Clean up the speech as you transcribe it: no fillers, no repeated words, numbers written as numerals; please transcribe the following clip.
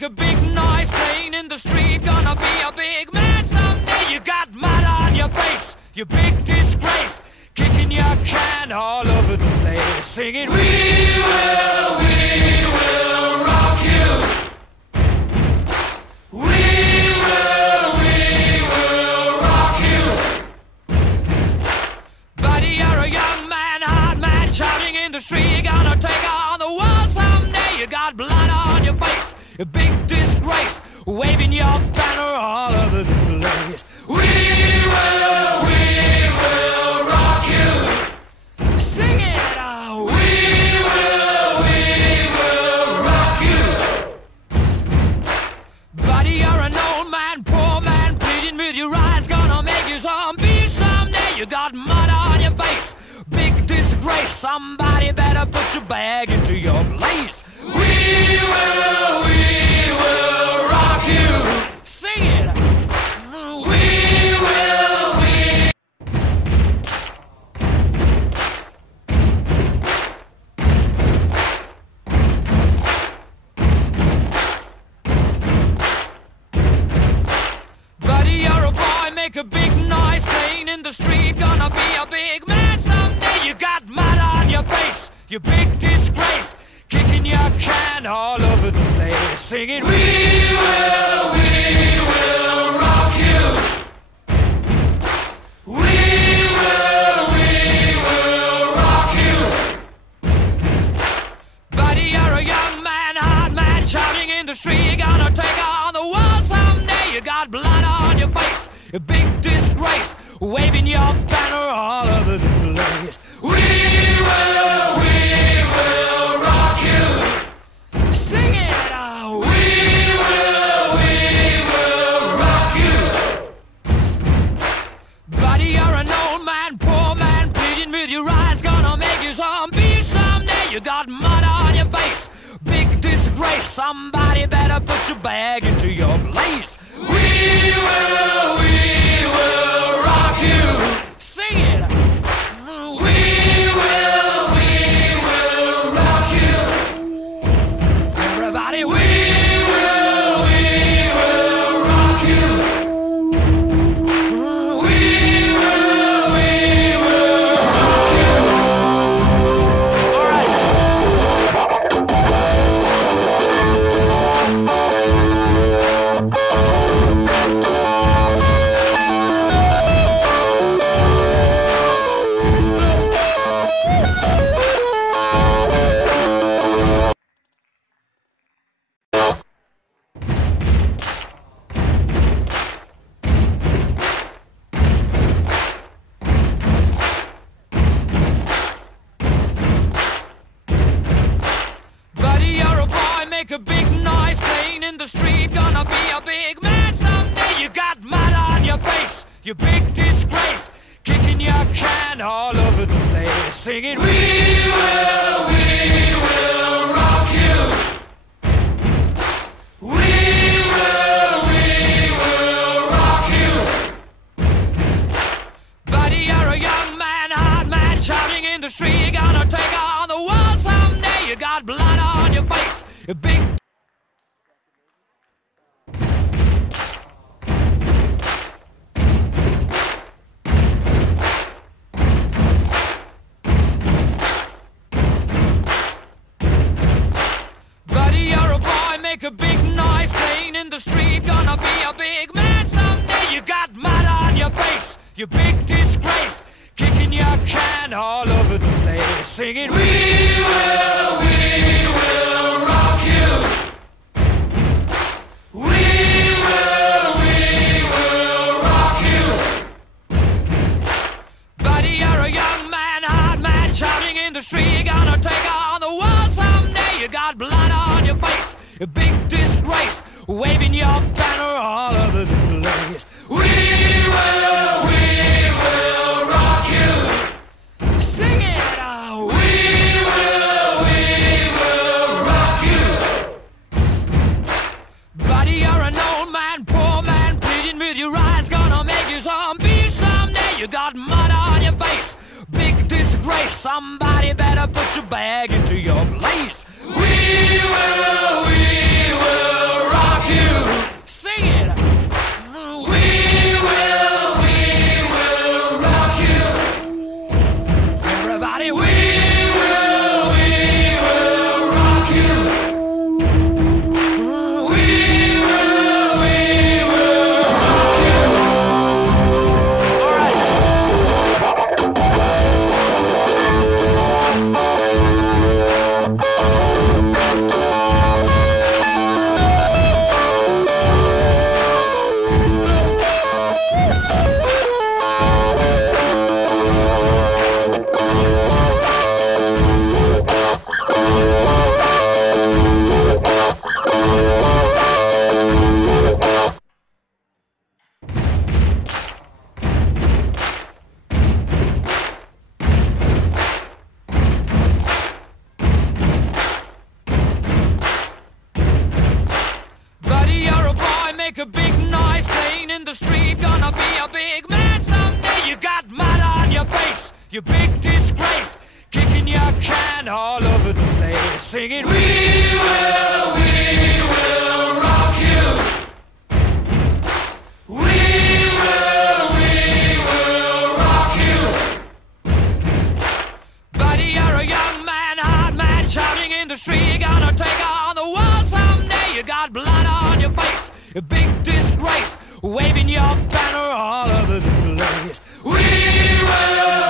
make a big noise playing in the street. Gonna be a big man someday. You got mud on your face, you big disgrace. Kicking your can all over the place, singing, we will rock you. We will rock you. Buddy, you're a young man, hard man, shouting in the street. You're gonna take on the world someday. You got blood on your face, a big disgrace, waving your banner all over the place. We will rock you. Sing it out. We will rock you. Buddy, you're an old man, poor man, pleading with your eyes. Gonna make you zombie someday. You got mud on your face, big disgrace. Somebody better put your bag into your place. We will rock you. Sing it. We will. Buddy, you're a boy, make a big noise playing in the street. Gonna be a big man someday. You got mud on your face, you big disgrace. Kicking your can all over the place, singing, we will rock you. We will rock you. Buddy, you're a young man, hard man, shouting in the street. You're gonna take on the world someday. You got blood on your face, a big disgrace, waving your banner all over the place. We will rock you. Sing it out. We will rock you. Buddy, you're an old man, poor man, pleading with your eyes. Gonna make you zombie someday. You got mud on your face, big disgrace. Somebody better put your bag into your place. We will rock you. Sing it. We will rock you. Everybody, we will rock you. We will rock you. All right. Buddy, you're a boy, make a big noise playing in the street. Gonna be a big man someday. You got mud on your face, you big disgrace. Kicking your can all over the place, singing, we will rock you. We will rock you. Buddy, you're a young man, hard man, shouting in the street. You're gonna take on the world someday. You got blood on your face, a big. Buddy, you're a boy, make a big noise playing in the street. Gonna be a big man someday. You got mud on your face, you big disgrace. Kicking your can all over the place, singing, we will rock you. We will rock you. Buddy, you're a young man, hard man, shouting in the street. You're gonna take on the world someday. You got blood on your face, a big disgrace, waving your banner all over the place. We will rock you. Sing it out. We will rock you. Buddy, you're an old man, poor man, pleading with your eyes. Gonna make you zombie someday. You got mud on your face, big disgrace. Somebody better put your bag into your place. We will rock make a big noise playing in the street. Gonna be a big man someday. You got mud on your face, you big disgrace. Kicking your can all over the place, singing, we will rock you. We will rock you. Buddy, you're a young man, hard man, shouting in the street. You're gonna take on the world someday. You got blood on your face, a big disgrace, waving your banner all over the place. We will